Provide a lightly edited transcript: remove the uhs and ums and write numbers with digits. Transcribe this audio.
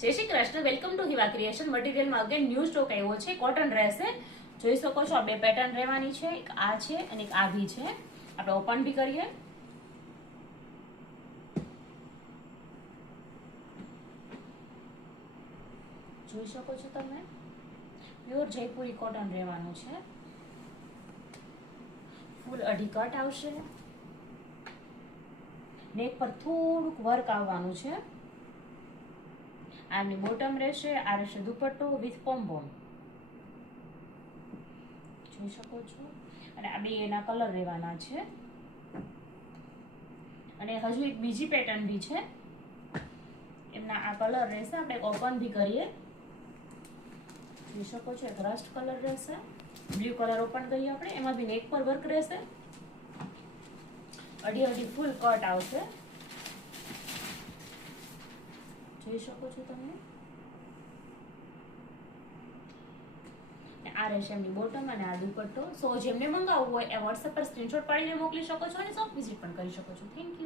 જય Shri Krishna, welcome to Hiva creation. મટીરિયલમાં again new stock આવ્યો છે. કોટન રહેશે. જોઈ શકો છો, આ બે પેટર્ન રહેવાની છે. એક આ છે અને એક આ બી છે. આપણે ઓપન બી કરીએ. જોઈ શકો છો તમે, પ્યોર જયપુરી કોટન રહેવાનું છે. ફૂલ અઢી કટ આવશે. નેક પર થોડુંક વર્ક આવવાનું છે. આની બોટમ રહેશે. આ રહેશે દુપટ્ટો વિથ પોમ્પોમ. જોઈ શકો છો. અને આ બે એના કલર રહેવાના છે. અને હજુ એક બીજી પેટર્ન બી છે, એમના આ કલર રહેશે. આપણે ઓપન બી કરીએ. જોઈ શકો છો, એક રસ્ટ કલર રહેશે. બ્લુ કલર ઓપન કરીએ આપણે. એમાં બી નેક પર વર્ક રહેશે. અઢી અઢી ફૂલ કટ આવશે. જોઈ શકો છો તમે. આ રહેશે એમની બોટમ અને આ દુપટ્ટો. સો જેમને મંગાવવું હોય એ વોટ્સએપ પર સ્ક્રીનશોટ પાડીને મોકલી શકો છો અને શોપ વિઝિટ પણ કરી શકો છો. Thank you.